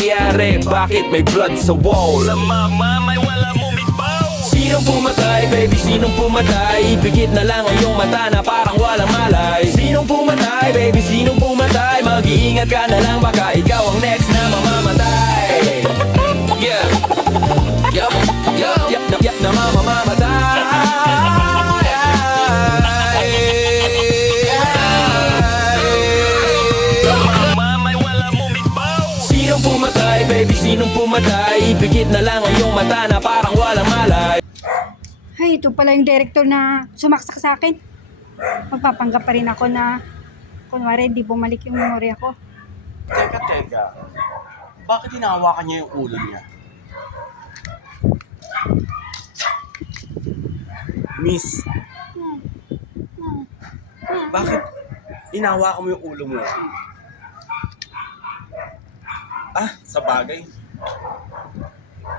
nangyayari? Bakit may blood sa wall? Sa mama may wala mo mitbaw. Sinong pumatay, baby, sinong pumatay? Pigit na lang ang iyong mata na parang walang malay. Sinong pumatay, baby, sinong pumatay? Mag-iingat ka na lang, baka ikaw ang next na mamamatay. Yeah, yup, yup, yup, yup, yup, na mamamatay. Sa mama may wala mo mitbaw. Sinong pumatay, baby, sinong pumatay? Pigit na lang ang iyong mata na parang walang malay. Ay, ito pala yung director na sumaksak sa akin. Magpapanggap pa rin ako na kunwari di bumalik yung memorya ko. Teka. Bakit hinahawakan niya yung ulo niya? Miss, bakit hinahawakan mo yung ulo mo? Sa bagay.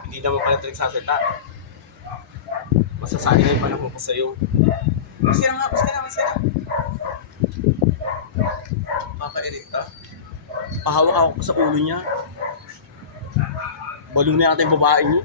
Hindi naman pala ito nagsasalita. Masasahin na yung panahon ko sa'yo. Masaya na. Kaka-irita. Pahawak ako sa ulo niya. Balo na yata yung babae niya.